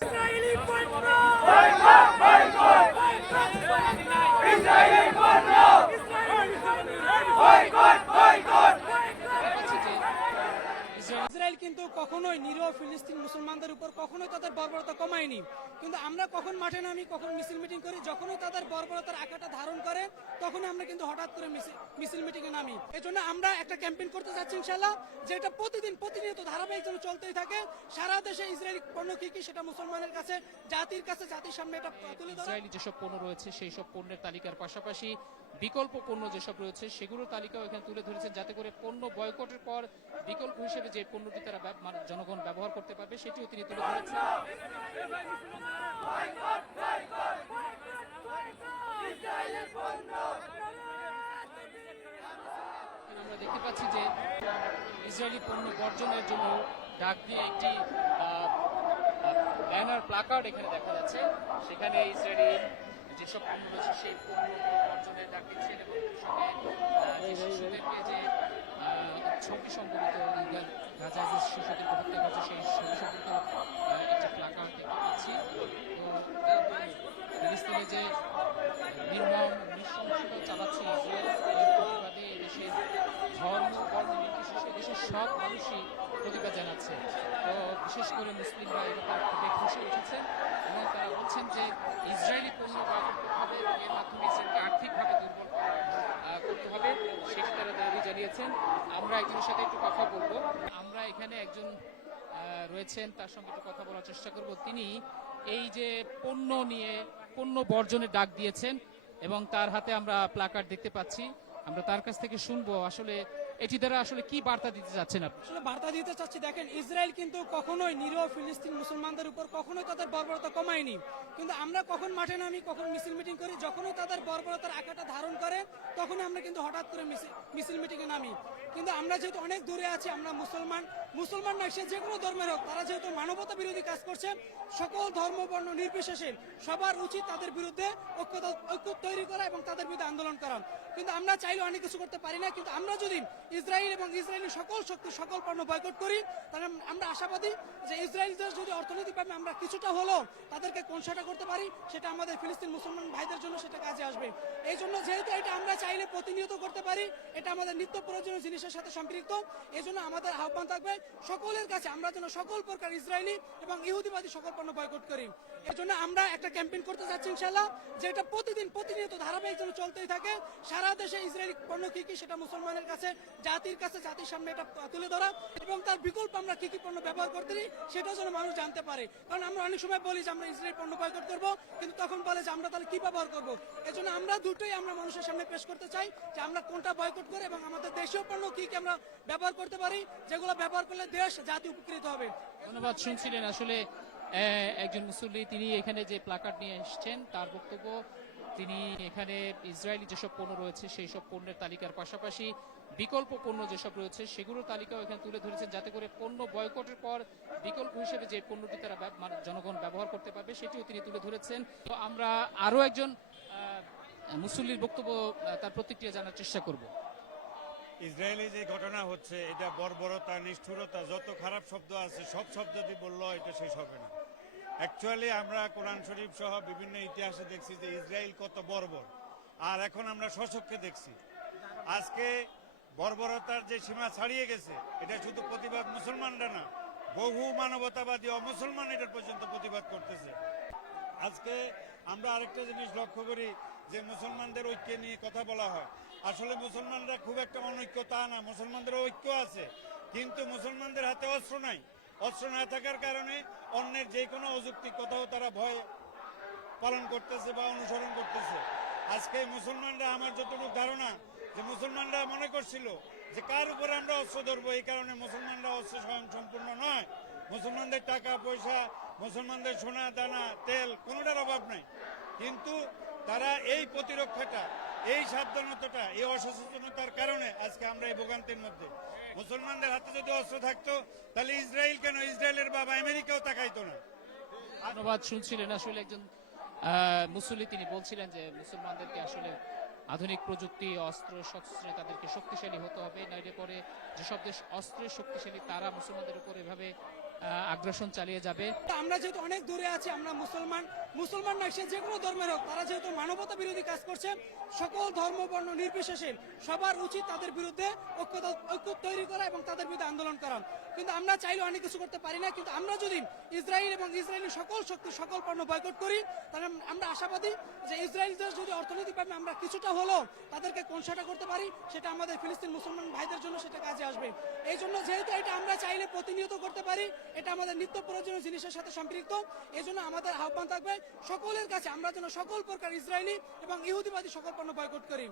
যে Israel Israel কিন্তু কখনোই নিরীহ ফিলিস্তিন মুসলমানদের উপর কখনোই তাদের বর্বরতা কমায়নি। কিন্তু আমরা কখন মাঠে নামি, কখন মিছিল মিটিং করি, যখনই তাদের বর্বরতার আকারটা ধারণ করে, তখনই আমরা কিন্তু হঠাৎ করে মিছিল- মিটিং এ নামি। এই জন্য আমরা একটা ক্যাম্পেইন করতে যাচ্ছি ইনশাল্লাহ যেটা প্রতিদিন, প্রতিনিয়ত ধারাবাহিক যেন চলতেই থাকে। সারা দেশে ইসরায়েলি পণ্য কি কি সেটা মুসলমানের কাছে, জাতির কাছে, জাতির সামনে এটা তুলে ধরা। ইসরায়েলি যেসব পণ্য রয়েছে সেই সব পণ্যের তালিকার পাশাপাশি বিকল্প পণ্য যেসব রয়েছে, সেগুলোর তালিকাও এখানে তুলে ধরেছেন, যাতে করে পণ্য বয়কটের পর বিকল্প হিসেবে যে পণ্যটি তারা মানে জনগণ ব্যবহার করতে পারবে, সেটিও তিনি তুলে ধরেছেন। আমরা দেখতে পাচ্ছি যে ইসরায়েলি পণ্য বর্জনের জন্য ডাক দিয়ে একটি ব্যানার, প্লাকার্ড এখানে দেখা যাচ্ছে। সেখানে ইসরায়েলি যেসব পণ্য রয়েছে, সেই পণ্য বর্জনের ডাক দিচ্ছেন এবং সঙ্গে যে শিশুদেরকে যে ছবি সংবলিত গা- গাজায় যে শিশুদেরকে হত্যা করছে সেই ছবি সম্পর্কিত একটি প্লাকার্ড দেখতে পাচ্ছি। যে নির্মম নৃশংসতা চালাচ্ছে প্রতিবাদে এদেশের ধর্ম, বর্ণ নির্বিশেষে দেশের সব মানুষই প্রতিবাদ জানাচ্ছে। তো, বিশেষ করে মুসলিমরা এ ব্যাপারে খুবই খুশি উঠেছেন এবং তারা বলছেন যে ইসরায়েলি পণ্য বয়কট হবে এর মাধ্যমে ইসরায়েলকে আর্থিকভাবে দুর্বল আহ, করতে হবে সেটি তারা জানিয়েছেন আমরা একজনের সাথে একটু কথা বলব। আমরা এখানে একজন রয়েছেন, তার সঙ্গে একটু কথা বলার চেষ্টা করব। তিনি এই যে পণ্য নিয়ে, পণ্য বর্জনের ডাক দিয়েছেন এবং তার হাতে আমরা প্লাকার্ড দেখতে পাচ্ছি। আমরা তার কাছ থেকে শুনব, আসলে এটি দ্বারা আসলে কি বার্তা দিতে চাচ্ছেন আপনি? আসলে বার্তা দিতে চাচ্ছি, দেখেন, ইসরায়েল কিন্তু কখনোই নিরীহ ফিলিস্তিন মুসলমানদের উপর কখনোই তাদের বর্বরতা কমায়নি। কিন্তু আমরা কখন মাঠে নামি, কখন মিছিল মিটিং করি, যখনই তাদের বর্বরতার আকারটা ধারণ করে, তখনই আমরা কিন্তু হঠাৎ করে মিছিল- মিছিল মিটিং এ নামি। কিন্তু আমরা যেহেতু অনেক দূরে আছি, আমরা মুসলমান মুসলমান নয়, সে যে কোনো ধর্মের হোক, তারা যেহেতু মানবতা বিরোধী কাজ করছে, সকল ধর্ম, বর্ণ নির্বিশেষে সবার উচিত তাদের বিরুদ্ধে ঐক্য ঐক্য তৈরি করা এবং তাদের বিরুদ্ধে আন্দোলন করা। কিন্তু আমরা চাইলে অনেক কিছু করতে পারি না, কিন্তু আমরা যদি ইসরায়েল এবং ইসরায়েলি সকল শক্তি, সকল পণ্য বয়কট করি। তাহলে আম- আমরা আশাবাদী যে ইসরায়েল দেশ যদি অর্থনৈতিকভাবে আমরা কিছুটা হলেও তাদেরকে কোনসাটা করতে পারি, সেটা আমাদের ফিলিস্তিন মুসলমান ভাইদের জন্য সেটা কাজে আসবে। এই জন্য যেহেতু এটা আমরা চাইলে প্রতিনিয়ত করতে পারি, এটা আমাদের নিত্য প্রয়োজনীয় জিনিসের সাথে সম্পৃক্ত এই জন্য আমাদের আহ্বান থাকবে সকলের কাছে আমরা যেন সকল প্রকার ইসরায়েলি এবং ইহুদিবাদী সকল পণ্য বয়কট করি। এই জন্য আমরা একটা ক্যাম্পেইন করতে যাচ্ছি ইনশাল্লাহ যেটা প্রতিদিন প্রতিনিয়ত ধারাবাহিক যেন চলতেই থাকে। সারা দেশে ইসরায়েলি পণ্য কি কি সেটা মুসলমানের কাছে জাতির কাছে, জাতির সামনে এটা তুলে ধরা এবং তার বিকল্প আমরা কি কি পণ্য ব্যবহার করতে সেটাও যেন মানুষ জানতে পারে। কারণ আমরা অনেক সময় বলি যে আমরা ইসরায়েল পণ্য বয়কট করব, কিন্তু তখন বলে যে আমরা তাহলে কি ব্যবহার করব? জন্য আমরা দুটোই আমরা মানুষের সামনে পেশ করতে চাই যে আমরা কোনটা বয়কট করে এবং আমাদের দেশীয় পণ্য কি কি আমরা ব্যবহার করতে পারি, যেগুলো ব্যবহার করলে দেশ, জাতি উপকৃত হবে। ধন্যবাদ, শুনছিলেন। আসলে একজন মুসল্লি, তিনি এখানে যে প্লাকার্ড নিয়ে এসেছেন, তার বক্তব্য তিনি এখানে ইসরায়েলি যেসব পণ্য রয়েছে সেই সব পণ্যের তালিকার পাশাপাশি বিকল্প পণ্য যেসব রয়েছে, সেগুলোর তালিকাও এখানে তুলে ধরেছেন যাতে করে পণ্য বয়কটের পর বিকল্প হিসেবে যে পণ্যটি তারা মানে জনগণ ব্যবহার করতে পারবে, সেটিও তিনি তুলে ধরেছেন। তো আমরা আরও একজন মুসল্লির বক্তব্য তার প্রতিক্রিয়া জানার চেষ্টা করব। ইসরায়েলে যে ঘটনা হচ্ছে, এটা বর্বরতা, নিষ্ঠুরতা, যত খারাপ শব্দ আছে, সব শব্দ দিয়ে বলল, এটা শেষ হবে না। অ্যাকচুয়ালি আমরা কোরআন শরীফ সহ বিভিন্ন ইতিহাসে দেখছি যে ইসরায়েল কত বর্বর। আর এখন আমরা সশককে দেখছি। আজকে বর্বরতার যে সীমা ছাড়িয়ে গেছে, এটা শুধু প্রতিবাদ মুসলমানরা না, বহু মানবতাবাদী অমুসলমান এটার পর্যন্ত প্রতিবাদ করতেছে। আজকে আমরা আরেকটা জিনিস লক্ষ্য করি, যে মুসলমানদের ঐক্য নিয়ে কথা বলা হয়। আসলে মুসলমানরা খুব একটা অনৈক্য তা না, মুসলমানদের ঐক্য আছে, কিন্তু মুসলমানদের হাতে অস্ত্র নাই। অস্ত্র না থাকার কারণে অন্যের যে কোনো অযৌক্তিক কথাও তারা ভয় পালন করতেছে বা অনুসরণ করতেছে। আজকে মুসলমানরা আমার যতটুকু ধারণা যে মুসলমানরা মনে করছিল যে কার উপরে আমরা অস্ত্র ধরবো, এই কারণে মুসলমানরা অস্ত্র স্বয়ং সম্পূর্ণ নয়। মুসলমানদের টাকা, পয়সা, মুসলমানদের সোনা, দানা, তেল কোনোটার অভাব নাই। কিন্তু তারা এই প্রতিরক্ষাটা এই সাবধানতাটা এই অসচেতনতার কারণে আজকে আমরা এই ভোগান্তির মধ্যে। মুসলমানদের হাতে যদি অস্ত্র থাকতো তাহলে ইসরায়েল কেন? ইসরায়েলের বাবা আমেরিকাও তাকাইতো না। ধন্যবাদ শুনছিলেন আসলে একজন আহ, মুসল্লি। তিনি বলছিলেন যে মুসলমানদেরকে আসলে আধুনিক প্রযুক্তি অস্ত্র শস্ত্রে তাদেরকে শক্তিশালী হতে হবে। নইলে পরে যেসব দেশ অস্ত্রে শক্তিশালী তারা মুসলমানদের উপর এভাবে আগ্রাসন চালিয়ে যাবে। আমরা যেহেতু অনেক দূরে আছি, আমরা মুসলমান মুসলমান নয়, সে যে কোনো ধর্মের হোক, তারা যেহেতু মানবতা বিরোধী কাজ করছে, সকল ধর্ম, বর্ণ নির্বিশেষে সবার উচিত তাদের বিরুদ্ধে ঐক্য ঐক্য তৈরি করা এবং তাদের বিরুদ্ধে আন্দোলন করা। কিন্তু আমরা চাইলে অনেক কিছু করতে পারি না, কিন্তু আমরা যদি ইসরায়েল এবং ইসরায়েলি সকল শক্তি, সকল পণ্য বয়কট করি, তাহলে আমরা আশাবাদী যে ইসরায়েল যদি অর্থনৈতিকভাবে আমরা কিছুটা হলেও তাদেরকে কনসাটা করতে পারি, সেটা আমাদের ফিলিস্তিন মুসলমান ভাইদের জন্য সেটা কাজে আসবে। এই জন্য যেহেতু এটা আমরা চাইলে প্রতিনিয়ত করতে পারি এটা আমাদের নিত্য প্রয়োজনীয় জিনিসের সাথে সম্পৃক্ত। এজন্য জন্য আমাদের আহ্বান থাকবে সকলের কাছে। আমরা যেন সকল প্রকার ইসরায়েলি এবং ইহুদিবাদী সকল পণ্য বয়কট করি।